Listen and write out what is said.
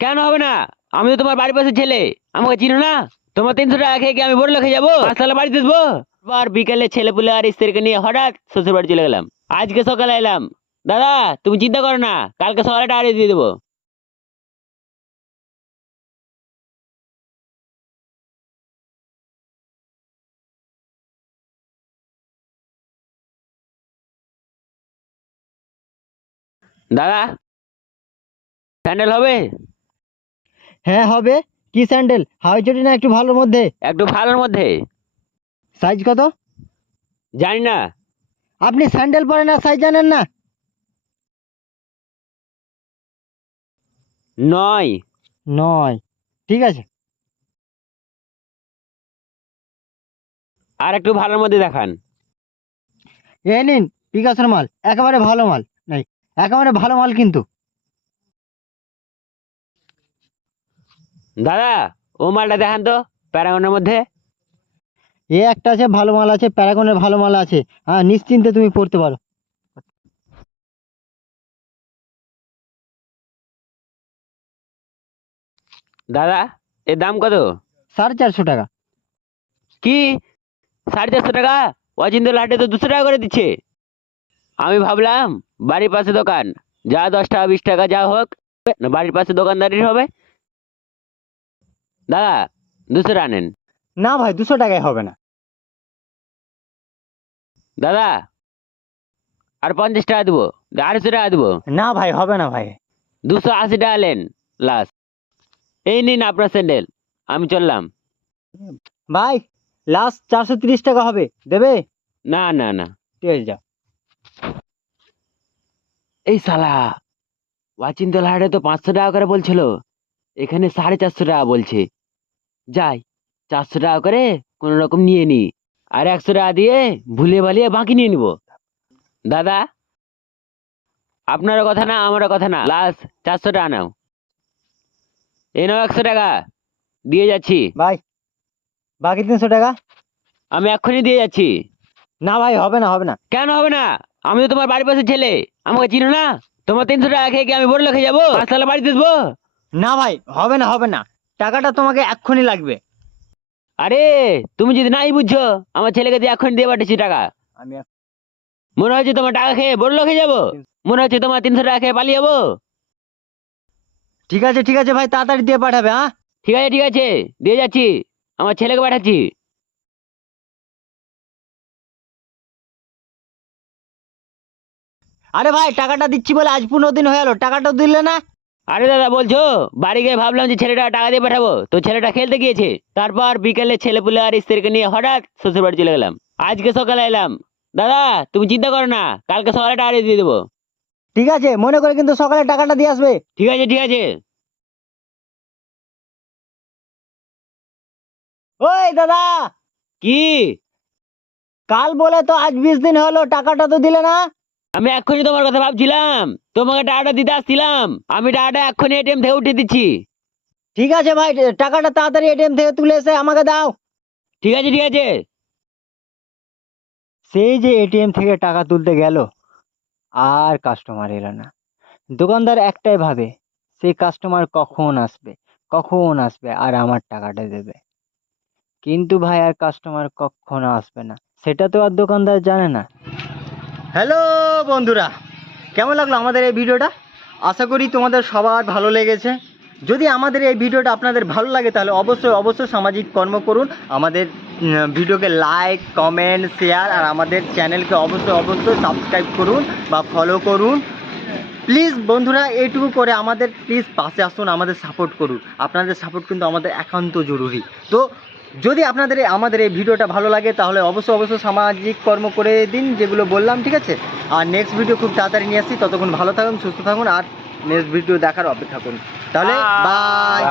কেন হবে না? আমি তো তোমার বাড়ির পাশে ছেলে, আমাকে চিনো না? তোমার 300 টাকা খেয়ে কি আমি বড় লোকে যাবো? পাঁচতলা বাড়িতে দেবো? আর বিকেলে ছেলে পুলে আর স্ত্রীকে নিয়ে হঠাৎ শ্বশুর বাড়ি চলে গেলাম। আজকে সকালে এলাম। দাদা, তুমি চিন্তা করো না, কালকে সকালে টাকা দিয়ে দেবো। দাদা, স্যান্ডেল হবে? হ্যাঁ হবে। কি স্যান্ডেল, হাওয়াই চটি না একটু ভালোর মধ্যে? একটু ভালোর মধ্যে। সাইজ কত? জানি না। আপনি স্যান্ডেল পরেন না, সাইজ জানেন না? 9। 9, ঠিক আছে। আর একটু ভালোর মধ্যে দেখান। এ নিন, পিকাসোর মাল, একেবারে ভালো মাল। নাই, একেবারে ভালো মাল কিন্তু। দাদা, ও মালটা দেখান তো, প্যারাগনের মধ্যে। এ একটা আছে ভালো মাল আছে, প্যারাগনের ভালো মাল আছে। হ্যাঁ, নিশ্চিন্তে তুমি পড়তে পারো। দাদা, এর দাম কত? 450 টাকা। কি, 450 টাকা? অচিন্তল হাটে তো 200 টাকা করে দিচ্ছে। আমি ভাবলাম বাড়ির পাশে দোকান, যা 10 টাকা 20 টাকা যা হোক, না বাড়ির পাশে দোকানদারির হবে। দাদা, 200 টাকা নেন। না ভাই, 200 টাকায় হবে না। দাদা, আর 50 টাকা দেবো, 250 টাকা দেবো। না ভাই, হবে না ভাই। 280 টাকা নেন লাস্ট। এই নিন আপনার স্যান্ডেল, আমি চললাম। ভাই, লাস্ট 430 টাকা হবে, দেবে? না না না। ঠিক আছে, যাও। এই শালা, ওয়াচিন্তল হাটে তো 500 টাকা করে বলছিল, এখানে 450 টাকা বলছে। যাই, 400 টাকা করে কোন রকম নিয়ে নি, আর 100 টাকা দিয়ে ভুলিয়ে ভালিয়ে বাকি নিয়ে নিবো। দাদা, আপনারও কথা না আমারও কথা না, লাস্ট 400 টাকা নাও। এই নাও 100 টাকা, দিয়ে যাচ্ছি। ভাই, বাকি 300 টাকা। আমি এক্ষুনি দিয়ে যাচ্ছি। না ভাই, হবে না, হবে না। কেন হবে না? আমি তো তোমার বাড়ির পাশে ছেলে, আমাকে চিনো না? তোমার 300 টাকা খেয়ে কি আমি বড় লোকে যাবো? পাঁচতলা বাড়িতে দেবো? না ভাই, হবে না, হবে না। টাকাটা তোমাকে এক্ষুনি লাগবে। আরে, তুমি যদি নাই বুঝছো, আমার ছেলেকে দিয়ে এক্ষুনি দিয়ে পাঠিয়েছি টাকা। আমি মনে হচ্ছে তোমার টাকা খেয়ে বড় লোকে যাবো? মনে হচ্ছে তোমার 300 টাকা খেয়ে পালিয়ে যাবো? ঠিক আছে, ঠিক আছে ভাই, তাড়াতাড়ি দিয়ে পাঠাবে। হ্যাঁ, ঠিক আছে ঠিক আছে, দিয়ে যাচ্ছি, আমার ছেলেকে পাঠাচ্ছি। আরে ভাই, টাকাটা দিচ্ছি বলে আজ 15 দিন হয়ে গেল, টাকাটা দিলে না? আরে দাদা, বলছো বাড়ি গিয়ে ভাবলাম যে ছেলেটা টাকা দিয়ে পাঠাবো, তো ছেলেটা খেলতে গিয়েছে। তারপর বিকেলে ছেলে পুলে আর স্ত্রীকে নিয়ে হঠাৎ শ্বশুর বাড়ি চলে গেলাম। আজকে সকালে এলাম। দাদা, তুমি চিন্তা করো না, কালকে সকালে টাকা দিয়ে দেবো। ঠিক আছে, মনে করে কিন্তু সকালে টাকাটা দিয়ে আসবে। ঠিক আছে ঠিক আছে। ওই দাদা, কি? কাল বলে তো আজ 20 দিন হলো, টাকাটা তো দিলে না? আমি এক্ষুনি তোমার কথা ভাবছিলাম, তোমাকে টাকাটা দিতে আসছিলাম। আমি টাকাটা এক্ষুনি এটিএম থেকে উঠিয়ে দিচ্ছি। ঠিক আছে ভাই, টাকাটা তাড়াতাড়ি এটিএম থেকে তুলে এসে আমাকে দাও। ঠিক আছে ঠিক আছে। সেই যে এটিএম থেকে টাকা তুলতে গেল, আর কাস্টমার এলো না। দোকানদার একটাই ভাবে, সেই কাস্টমার কখন আসবে, কখন আসবে আর আমার টাকাটা দেবে। কিন্তু ভাই, আর কাস্টমার কখনো আসবে না, সেটা তো আর দোকানদার জানে না। হ্যালো বন্ধুরা, কেমন লাগলো আমাদের এই ভিডিওটা? আশা করি তোমাদের সবার ভালো লেগেছে। যদি আমাদের এই ভিডিওটা আপনাদের ভালো লাগে, তাহলে অবশ্যই অবশ্যই সামাজিক কর্ম করুন, আমাদের ভিডিওকে লাইক কমেন্ট শেয়ার, আর আমাদের চ্যানেলকে অবশ্যই অবশ্যই সাবস্ক্রাইব করুন বা ফলো করুন। প্লিজ বন্ধুরা, এইটুকু করে আমাদের প্লিজ পাশে আসুন, আমাদের সাপোর্ট করুন। আপনাদের সাপোর্ট কিন্তু আমাদের একান্ত জরুরি। তো যদি আপনাদের আমাদের এই ভিডিওটা ভালো লাগে, তাহলে অবশ্যই অবশ্যই সামাজিক কর্ম করে দিন, যেগুলো বললাম, ঠিক আছে? আর নেক্সট ভিডিও খুব তাড়াতাড়ি নিয়ে আসছি, ততক্ষণ ভালো থাকুন, সুস্থ থাকুন, আর নেক্সট ভিডিও দেখার অপেক্ষা করুন। তাহলে বাই।